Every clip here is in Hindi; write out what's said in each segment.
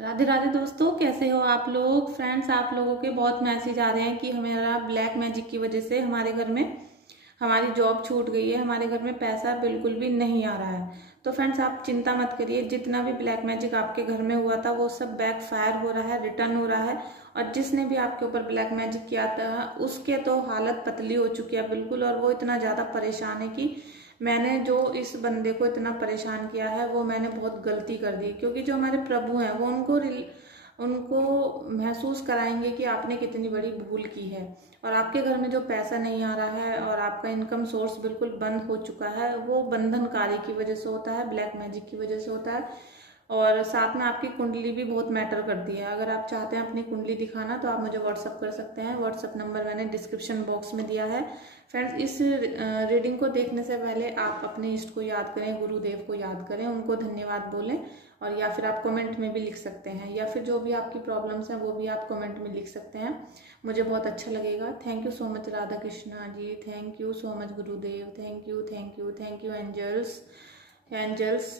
राधे राधे दोस्तों, कैसे हो आप लोग। फ्रेंड्स, आप लोगों के बहुत मैसेज आ रहे हैं कि हमारा ब्लैक मैजिक की वजह से हमारे घर में हमारी जॉब छूट गई है, हमारे घर में पैसा बिल्कुल भी नहीं आ रहा है। तो फ्रेंड्स, आप चिंता मत करिए, जितना भी ब्लैक मैजिक आपके घर में हुआ था वो सब बैक फायर हो रहा है, रिटर्न हो रहा है। और जिसने भी आपके ऊपर ब्लैक मैजिक किया था उसके तो हालत पतली हो चुकी है बिल्कुल, और वो इतना ज्यादा परेशान है कि मैंने जो इस बंदे को इतना परेशान किया है वो मैंने बहुत गलती कर दी। क्योंकि जो हमारे प्रभु हैं वो उनको महसूस कराएंगे कि आपने कितनी बड़ी भूल की है। और आपके घर में जो पैसा नहीं आ रहा है और आपका इनकम सोर्स बिल्कुल बंद हो चुका है, वो बंधनकारी की वजह से होता है, ब्लैक मैजिक की वजह से होता है। और साथ में आपकी कुंडली भी बहुत मैटर करती है। अगर आप चाहते हैं अपनी कुंडली दिखाना तो आप मुझे व्हाट्सअप कर सकते हैं। व्हाट्सअप नंबर मैंने डिस्क्रिप्शन बॉक्स में दिया है। फ्रेंड्स, इस रीडिंग को देखने से पहले आप अपने इष्ट को याद करें, गुरुदेव को याद करें, उनको धन्यवाद बोलें। और या फिर आप कमेंट में भी लिख सकते हैं, या फिर जो भी आपकी प्रॉब्लम्स हैं वो भी आप कमेंट में लिख सकते हैं, मुझे बहुत अच्छा लगेगा। Thank you so much Radha Krishna ji, thank you so much Gurudev, thank you thank you thank you angels.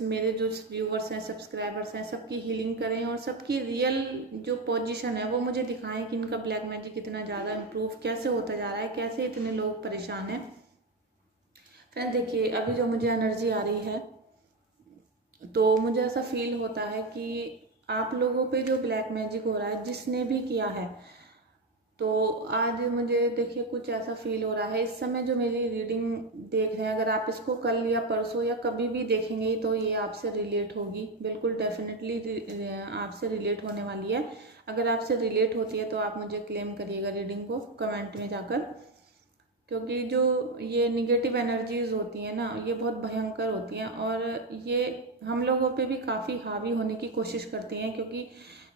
मेरे जो व्यूवर्स हैं, सब्सक्राइबर्स हैं, सबकी हीलिंग करें और सबकी रियल जो पोजीशन है वो मुझे दिखाएं कि इनका ब्लैक मैजिक इतना ज़्यादा इम्प्रूव कैसे होता जा रहा है, कैसे इतने लोग परेशान हैं। फ्रेंड देखिए, अभी जो मुझे एनर्जी आ रही है तो मुझे ऐसा फील होता है कि आप लोगों पे जो ब्लैक मैजिक हो रहा है, जिसने भी किया है, तो आज मुझे देखिए कुछ ऐसा फील हो रहा है। इस समय जो मेरी रीडिंग देख रहे हैं, अगर आप इसको कल या परसों या कभी भी देखेंगे तो ये आपसे रिलेट होगी, बिल्कुल डेफिनेटली आपसे रिलेट होने वाली है। अगर आपसे रिलेट होती है तो आप मुझे क्लेम करिएगा रीडिंग को कमेंट में जाकर। क्योंकि जो ये निगेटिव एनर्जीज होती हैं ना, ये बहुत भयंकर होती हैं और ये हम लोगों पे भी काफ़ी हावी होने की कोशिश करती हैं। क्योंकि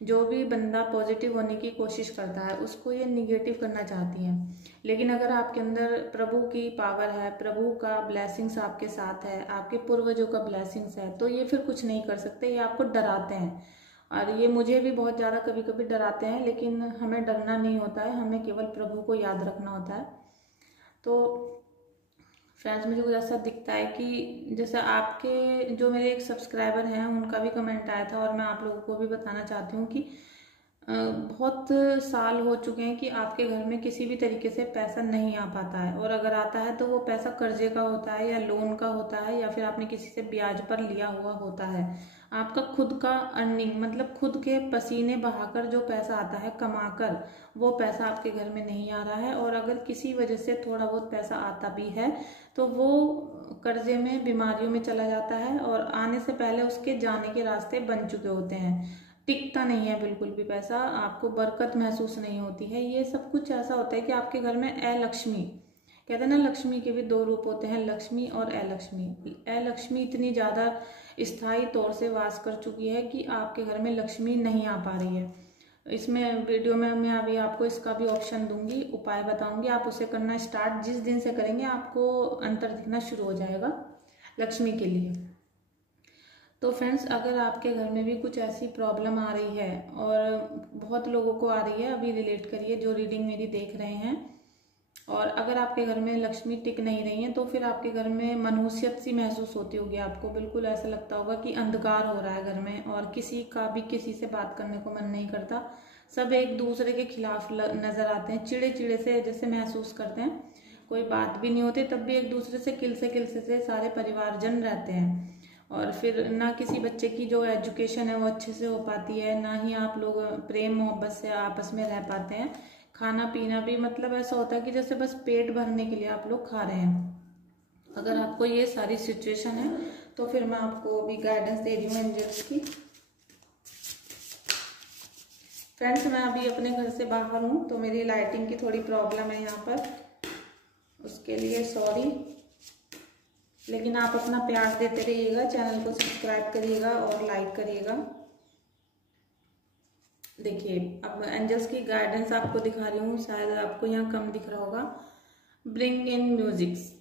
जो भी बंदा पॉजिटिव होने की कोशिश करता है उसको ये निगेटिव करना चाहती हैं। लेकिन अगर आपके अंदर प्रभु की पावर है, प्रभु का ब्लेसिंग्स आपके साथ है, आपके पूर्वजों का ब्लेसिंग्स है, तो ये फिर कुछ नहीं कर सकते, ये आपको डराते हैं। और ये मुझे भी बहुत ज़्यादा कभी कभी डराते हैं, लेकिन हमें डरना नहीं होता है, हमें केवल प्रभु को याद रखना होता है। तो फ्रेंड्स, मुझे कुछ ऐसा दिखता है कि जैसे आपके जो मेरे एक सब्सक्राइबर हैं उनका भी कमेंट आया था, और मैं आप लोगों को भी बताना चाहती हूँ कि बहुत साल हो चुके हैं कि आपके घर में किसी भी तरीके से पैसा नहीं आ पाता है, और अगर आता है तो वो पैसा कर्जे का होता है या लोन का होता है, या फिर आपने किसी से ब्याज पर लिया हुआ होता है। आपका खुद का अर्निंग मतलब खुद के पसीने बहाकर जो पैसा आता है कमाकर, वो पैसा आपके घर में नहीं आ रहा है। और अगर किसी वजह से थोड़ा बहुत पैसा आता भी है तो वो कर्जे में, बीमारियों में चला जाता है, और आने से पहले उसके जाने के रास्ते बन चुके होते हैं। टिकता नहीं है बिल्कुल भी पैसा, आपको बरकत महसूस नहीं होती है। ये सब कुछ ऐसा होता है कि आपके घर में अलक्ष्मी, कहते हैं ना, लक्ष्मी के भी दो रूप होते हैं, लक्ष्मी और अलक्ष्मी। अलक्ष्मी इतनी ज्यादा स्थायी तौर से वास कर चुकी है कि आपके घर में लक्ष्मी नहीं आ पा रही है। इसमें वीडियो में मैं अभी आपको इसका भी ऑप्शन दूंगी, उपाय बताऊंगी, आप उसे करना स्टार्ट जिस दिन से करेंगे आपको अंतर दिखना शुरू हो जाएगा लक्ष्मी के लिए। तो फ्रेंड्स, अगर आपके घर में भी कुछ ऐसी प्रॉब्लम आ रही है, और बहुत लोगों को आ रही है, अभी रिलेट करिए जो रीडिंग मेरी देख रहे हैं। और अगर आपके घर में लक्ष्मी टिक नहीं रही है तो फिर आपके घर में मनहूसियत सी महसूस होती होगी आपको, बिल्कुल ऐसा लगता होगा कि अंधकार हो रहा है घर में, और किसी का भी किसी से बात करने को मन नहीं करता, सब एक दूसरे के खिलाफ नजर आते हैं, चिड़े चिड़े से जैसे महसूस करते हैं, कोई बात भी नहीं होती तब भी एक दूसरे से किल से सारे परिवारजन रहते हैं। और फिर ना किसी बच्चे की जो एजुकेशन है वो अच्छे से हो पाती है, ना ही आप लोग प्रेम मोहब्बत से आपस में रह पाते हैं। खाना पीना भी मतलब ऐसा होता है कि जैसे बस पेट भरने के लिए आप लोग खा रहे हैं। अगर आपको ये सारी सिचुएशन है तो फिर मैं आपको अभी गाइडेंस दे रही हूँ एंजल्स की। फ्रेंड्स, मैं अभी अपने घर से बाहर हूँ तो मेरी लाइटिंग की थोड़ी प्रॉब्लम है यहाँ पर, उसके लिए सॉरी। लेकिन आप अपना प्यार देते रहिएगा, चैनल को सब्सक्राइब करिएगा और लाइक करिएगा। देखिए, अब एंजल्स की गाइडेंस आपको दिखा रही हूँ, शायद आपको यहाँ कम दिख रहा होगा। ब्रिंग इन म्यूजिक्स,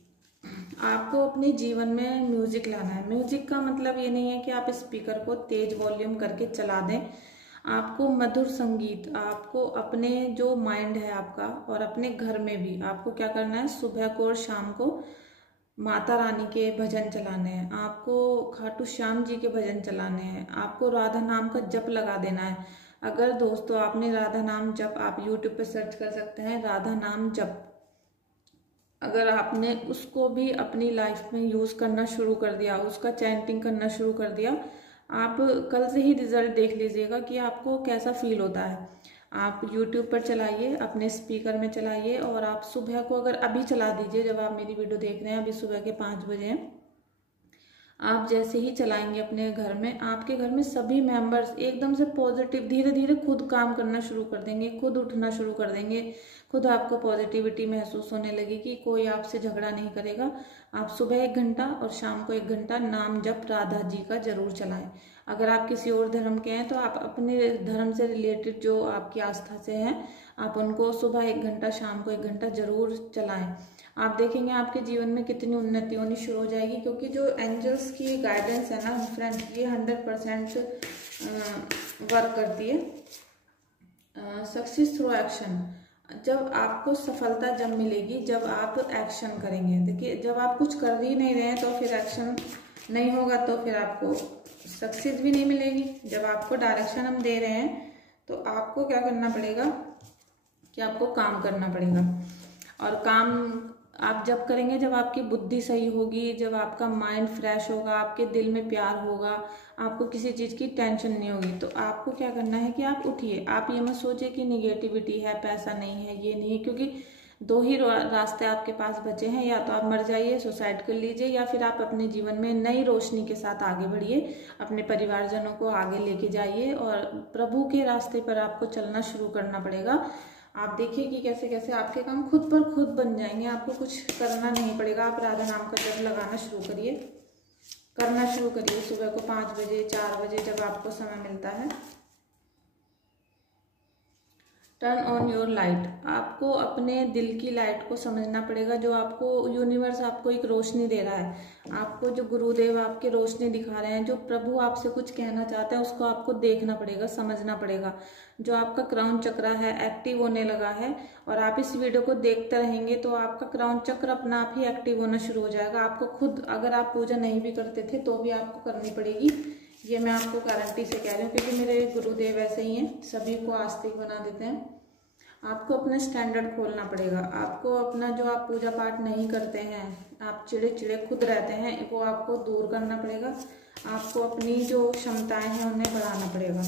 आपको अपने जीवन में म्यूजिक लाना है। म्यूजिक का मतलब ये नहीं है कि आप स्पीकर को तेज वॉल्यूम करके चला दें, आपको मधुर संगीत, आपको अपने जो माइंड है आपका और अपने घर में भी आपको क्या करना है, सुबह को और शाम को माता रानी के भजन चलाने हैं, आपको खाटू श्याम जी के भजन चलाने हैं, आपको राधा नाम का जप लगा देना है। अगर दोस्तों आपने राधा नाम जप, आप यूट्यूब पे सर्च कर सकते हैं राधा नाम जप, अगर आपने उसको भी अपनी लाइफ में यूज़ करना शुरू कर दिया, उसका चैंटिंग करना शुरू कर दिया, आप कल से ही रिजल्ट देख लीजिएगा कि आपको कैसा फील होता है। आप YouTube पर चलाइए, अपने स्पीकर में चलाइए, और आप सुबह को अगर अभी चला दीजिए, जब आप मेरी वीडियो देख रहे हैं, अभी सुबह के 5 बजे हैं, आप जैसे ही चलाएंगे अपने घर में, आपके घर में सभी मेंबर्स एकदम से पॉजिटिव, धीरे धीरे खुद काम करना शुरू कर देंगे, खुद उठना शुरू कर देंगे, खुद आपको पॉजिटिविटी महसूस होने लगेगी, कोई आपसे झगड़ा नहीं करेगा। आप सुबह 1 घंटा और शाम को 1 घंटा नाम जप राधा जी का जरूर चलाएं। अगर आप किसी और धर्म के हैं तो आप अपने धर्म से रिलेटेड जो आपकी आस्था से हैं, आप उनको सुबह 1 घंटा, शाम को 1 घंटा जरूर चलाएं। आप देखेंगे आपके जीवन में कितनी उन्नति होनी शुरू हो जाएगी, क्योंकि जो एंजल्स की गाइडेंस है ना फ्रेंड्स, ये 100% वर्क करती है। सक्सेस थ्रू एक्शन, जब आपको सफलता जब मिलेगी जब आप एक्शन करेंगे। देखिए, जब आप कुछ कर ही नहीं रहे हैं तो फिर एक्शन नहीं होगा, तो फिर आपको सक्सेस भी नहीं मिलेगी। जब आपको डायरेक्शन हम दे रहे हैं तो आपको क्या करना पड़ेगा कि आपको काम करना पड़ेगा। और काम आप जब करेंगे जब आपकी बुद्धि सही होगी, जब आपका माइंड फ्रेश होगा, आपके दिल में प्यार होगा, आपको किसी चीज़ की टेंशन नहीं होगी, तो आपको क्या करना है कि आप उठिए। आप ये मत सोचिए कि निगेटिविटी है, पैसा नहीं है, ये नहीं है, क्योंकि 2 ही रास्ते आपके पास बचे हैं, या तो आप मर जाइए, सुसाइड कर लीजिए, या फिर आप अपने जीवन में नई रोशनी के साथ आगे बढ़िए, अपने परिवारजनों को आगे लेके जाइए, और प्रभु के रास्ते पर आपको चलना शुरू करना पड़ेगा। आप देखिए कि कैसे कैसे आपके काम खुद पर खुद बन जाएंगे, आपको कुछ करना नहीं पड़ेगा। आप राधा नाम का जप लगाना शुरू करिए, करना शुरू करिए सुबह को 5 बजे, 4 बजे, जब आपको समय मिलता है। टर्न ऑन योर लाइट, आपको अपने दिल की लाइट को समझना पड़ेगा, जो आपको यूनिवर्स आपको एक रोशनी दे रहा है, आपको जो गुरुदेव आपके रोशनी दिखा रहे हैं, जो प्रभु आपसे कुछ कहना चाहते हैं, उसको आपको देखना पड़ेगा, समझना पड़ेगा। जो आपका क्राउन चक्र है एक्टिव होने लगा है, और आप इस वीडियो को देखते रहेंगे तो आपका क्राउन चक्र अपना आप ही एक्टिव होना शुरू हो जाएगा। आपको खुद, अगर आप पूजा नहीं भी करते थे तो भी आपको करनी पड़ेगी, ये मैं आपको गारंटी से कह रही हूँ, क्योंकि मेरे गुरुदेव ऐसे ही हैं, सभी को आस्तिक बना देते हैं। आपको अपना स्टैंडर्ड खोलना पड़ेगा, आपको अपना जो आप पूजा पाठ नहीं करते हैं, आप चिड़े चिड़े खुद रहते हैं, वो आपको दूर करना पड़ेगा। आपको अपनी जो क्षमताएं हैं उन्हें बढ़ाना पड़ेगा।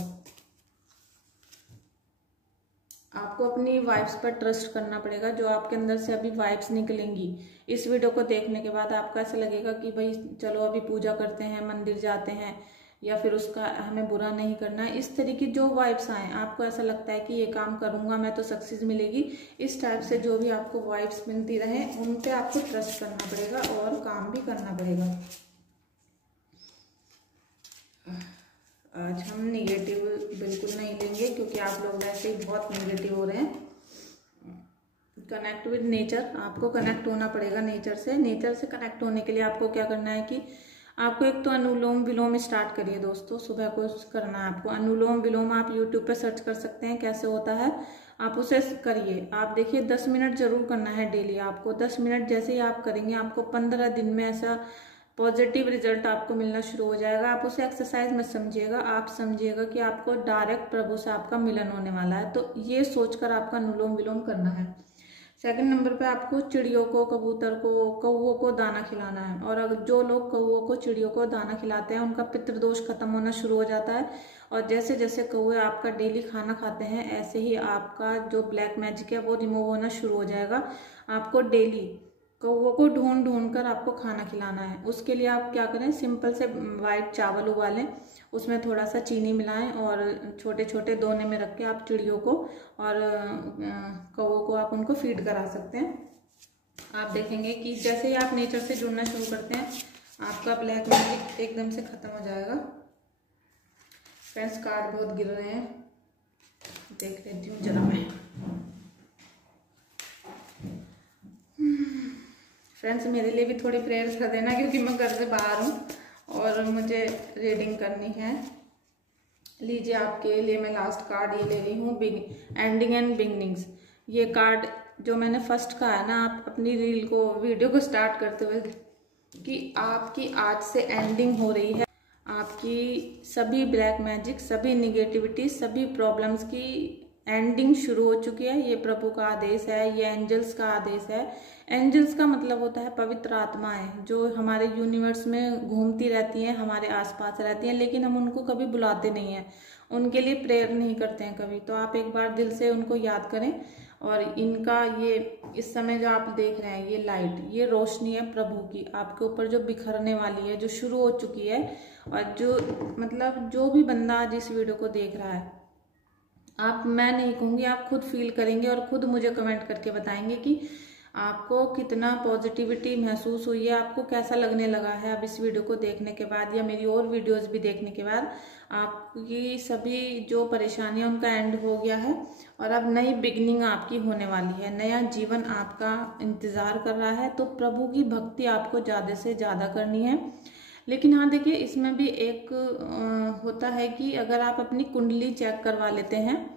आपको अपनी वाइब्स पर ट्रस्ट करना पड़ेगा, जो आपके अंदर से अभी वाइब्स निकलेंगी। इस वीडियो को देखने के बाद आपको ऐसा लगेगा कि भाई चलो अभी पूजा करते हैं, मंदिर जाते हैं, या फिर उसका हमें बुरा नहीं करना है। इस तरीके जो वाइब्स आए, आपको ऐसा लगता है कि ये काम करूंगा मैं तो सक्सेस मिलेगी, इस टाइप से जो भी आपको वाइब्स मिलती रहे, उन पे आपको ट्रस्ट करना पड़ेगा और काम भी करना पड़ेगा। आज हम निगेटिव बिल्कुल नहीं लेंगे, क्योंकि आप लोग वैसे ही बहुत निगेटिव हो रहे हैं। कनेक्ट विद नेचर, आपको कनेक्ट होना पड़ेगा नेचर से। नेचर से कनेक्ट होने के लिए आपको क्या करना है कि आपको एक तो अनुलोम विलोम स्टार्ट करिए दोस्तों, सुबह को करना है आपको अनुलोम विलोम। आप यूट्यूब पे सर्च कर सकते हैं कैसे होता है, आप उसे करिए। आप देखिए 10 मिनट जरूर करना है डेली आपको। 10 मिनट जैसे ही आप करेंगे, आपको 15 दिन में ऐसा पॉजिटिव रिजल्ट आपको मिलना शुरू हो जाएगा। आप उसे एक्सरसाइज मत समझिएगा, आप समझिएगा कि आपको डायरेक्ट प्रभु से आपका मिलन होने वाला है, तो ये सोचकर आपका अनुलोम विलोम करना है। सेकंड नंबर पे आपको चिड़ियों को, कबूतर को, कौवों को दाना खिलाना है। और अगर जो लोग कौवों को, चिड़ियों को दाना खिलाते हैं, उनका पितृदोष खत्म होना शुरू हो जाता है। और जैसे जैसे कौवे आपका डेली खाना खाते हैं, ऐसे ही आपका जो ब्लैक मैजिक है वो रिमूव होना शुरू हो जाएगा। आपको डेली कौवों को ढूंढ ढूंढ कर आपको खाना खिलाना है। उसके लिए आप क्या करें, सिंपल से वाइट चावल उबालें, उसमें थोड़ा सा चीनी मिलाएं और छोटे छोटे दोने में रख के आप चिड़ियों को और कौवों को आप उनको फीड करा सकते हैं। आप देखेंगे कि जैसे ही आप नेचर से जुड़ना शुरू करते हैं, आपका ब्लैक मैजिक एकदम से खत्म हो जाएगा। फ्रेंड्स, कार्ड बहुत गिर रहे हैं, देख लेती हूँ जरा मैं। फ्रेंड्स, मेरे लिए भी थोड़ी प्रेयर्स कर देना, क्योंकि मैं घर से बाहर हूँ और मुझे रीडिंग करनी है। लीजिए, आपके लिए मैं लास्ट कार्ड ये ले रही हूँ, एंडिंग एंड बिगनिंग्स। ये कार्ड जो मैंने फर्स्ट कहा है ना, आप अपनी रील को, वीडियो को स्टार्ट करते हुए कि आपकी आज से एंडिंग हो रही है। आपकी सभी ब्लैक मैजिक, सभी निगेटिविटी, सभी प्रॉब्लम्स की एंडिंग शुरू हो चुकी है। ये प्रभु का आदेश है, ये एंजल्स का आदेश है। एंजल्स का मतलब होता है पवित्र आत्माएं, जो हमारे यूनिवर्स में घूमती रहती हैं, हमारे आसपास रहती हैं, लेकिन हम उनको कभी बुलाते नहीं हैं, उनके लिए प्रेयर नहीं करते हैं कभी। तो आप एक बार दिल से उनको याद करें। और इनका ये इस समय जो आप देख रहे हैं, ये लाइट, ये रोशनी है प्रभु की आपके ऊपर जो बिखरने वाली है, जो शुरू हो चुकी है। और जो मतलब जो भी बंदा आज इस वीडियो को देख रहा है, आप, मैं नहीं कहूँगी, आप खुद फील करेंगे और खुद मुझे कमेंट करके बताएंगे कि आपको कितना पॉजिटिविटी महसूस हुई है, आपको कैसा लगने लगा है अब इस वीडियो को देखने के बाद या मेरी और वीडियोस भी देखने के बाद। आपकी सभी जो परेशानियां, उनका एंड हो गया है और अब नई बिगनिंग आपकी होने वाली है, नया जीवन आपका इंतजार कर रहा है। तो प्रभु की भक्ति आपको ज़्यादा से ज़्यादा करनी है। लेकिन हाँ देखिए, इसमें भी एक होता है कि अगर आप अपनी कुंडली चेक करवा लेते हैं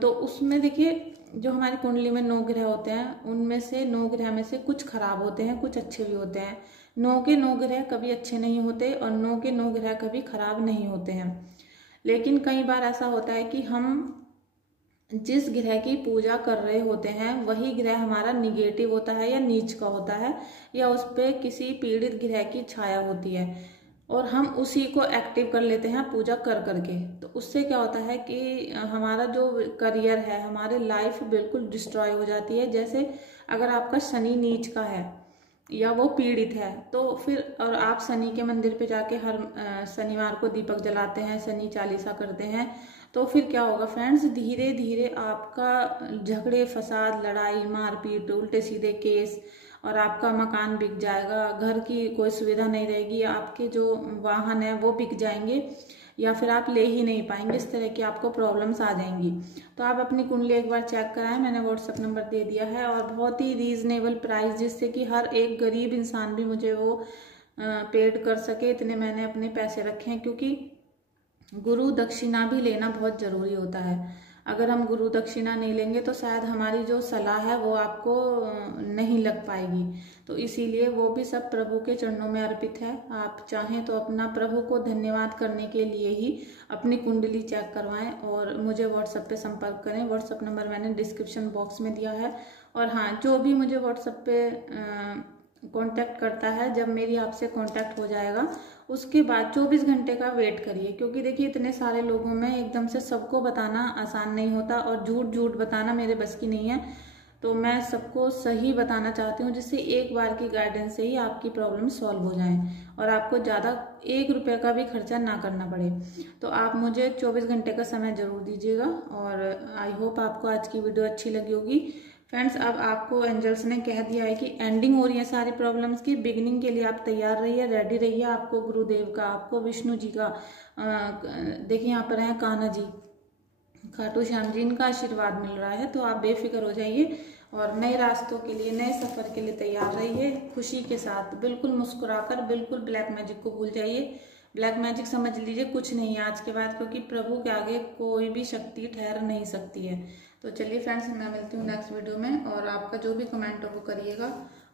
तो उसमें देखिए, जो हमारी कुंडली में 9 ग्रह होते हैं, उनमें से 9 ग्रह में से कुछ खराब होते हैं, कुछ अच्छे भी होते हैं। 9 के 9 ग्रह कभी अच्छे नहीं होते और 9 के 9 ग्रह कभी खराब नहीं होते हैं। लेकिन कई बार ऐसा होता है कि हम जिस ग्रह की पूजा कर रहे होते हैं वही ग्रह हमारा निगेटिव होता है या नीच का होता है, या उस पर किसी पीड़ित ग्रह की छाया होती है और हम उसी को एक्टिव कर लेते हैं पूजा कर करके। तो उससे क्या होता है कि हमारा जो करियर है, हमारी लाइफ बिल्कुल डिस्ट्रॉय हो जाती है। जैसे अगर आपका शनि नीच का है या वो पीड़ित है, तो फिर और आप शनि के मंदिर पे जाके हर शनिवार को दीपक जलाते हैं, शनि चालीसा करते हैं, तो फिर क्या होगा फ्रेंड्स, धीरे धीरे आपका झगड़े फसाद, लड़ाई, मारपीट, उल्टे सीधे केस, और आपका मकान बिक जाएगा, घर की कोई सुविधा नहीं रहेगी, आपके जो वाहन है वो बिक जाएंगे या फिर आप ले ही नहीं पाएंगे। इस तरह की आपको प्रॉब्लम्स आ जाएंगी। तो आप अपनी कुंडली एक बार चेक कराएं, मैंने व्हाट्सएप नंबर दे दिया है और बहुत ही रीजनेबल प्राइस, जिससे कि हर एक गरीब इंसान भी मुझे वो पेड कर सके, इतने मैंने अपने पैसे रखे हैं। क्योंकि गुरु दक्षिणा भी लेना बहुत जरूरी होता है। अगर हम गुरु दक्षिणा नहीं लेंगे तो शायद हमारी जो सलाह है वो आपको नहीं लग पाएगी। तो इसीलिए वो भी सब प्रभु के चरणों में अर्पित है। आप चाहें तो अपना प्रभु को धन्यवाद करने के लिए ही अपनी कुंडली चेक करवाएं और मुझे व्हाट्सएप पे संपर्क करें। व्हाट्सएप नंबर मैंने डिस्क्रिप्शन बॉक्स में दिया है। और हाँ, जो भी मुझे व्हाट्सएप पे कांटेक्ट करता है, जब मेरी आपसे कांटेक्ट हो जाएगा उसके बाद 24 घंटे का वेट करिए। क्योंकि देखिए, इतने सारे लोगों में एकदम से सबको बताना आसान नहीं होता और झूठ झूठ बताना मेरे बस की नहीं है। तो मैं सबको सही बताना चाहती हूँ, जिससे एक बार की गाइडेंस से ही आपकी प्रॉब्लम सॉल्व हो जाए और आपको ज़्यादा 1 रुपये का भी खर्चा ना करना पड़े। तो आप मुझे 24 घंटे का समय ज़रूर दीजिएगा। और आई होप आपको आज की वीडियो अच्छी लगी होगी। फ्रेंड्स, अब आपको एंजल्स ने कह दिया है कि एंडिंग हो रही है सारी प्रॉब्लम्स की। बिगिनिंग के लिए आप तैयार रहिए, रेडी रहिए। आपको गुरुदेव का, आपको विष्णु जी का, देखिए यहाँ पर है कान्हा जी, खाटू श्याम जी, इनका आशीर्वाद मिल रहा है। तो आप बेफिक्र हो जाइए और नए रास्तों के लिए, नए सफर के लिए तैयार रहिए, खुशी के साथ, बिल्कुल मुस्कुराकर। बिल्कुल ब्लैक मैजिक को भूल जाइए। ब्लैक मैजिक समझ लीजिए कुछ नहीं है आज के बाद, क्योंकि प्रभु के आगे कोई भी शक्ति ठहर नहीं सकती है। तो चलिए फ्रेंड्स, मैं मिलती हूँ नेक्स्ट वीडियो में। और आपका जो भी कमेंट हो वो करिएगा।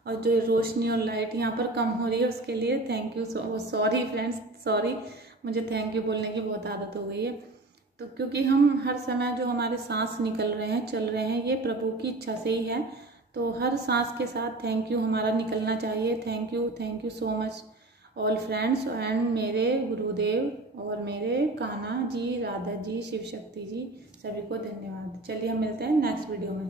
और जो रोशनी और लाइट यहाँ पर कम हो रही है उसके लिए thank you, sorry friends, sorry, मुझे थैंक यू बोलने की बहुत आदत हो गई है। तो क्योंकि हम हर समय जो हमारे सांस निकल रहे हैं, चल रहे हैं, ये प्रभु की इच्छा से ही है। तो हर सांस के साथ थैंक यू हमारा निकलना चाहिए। Thank you so much all friends and मेरे गुरुदेव और मेरे कान्हा जी, राधा जी, शिव शक्ति जी, सभी को धन्यवाद। चलिए हम मिलते हैं नेक्स्ट वीडियो में।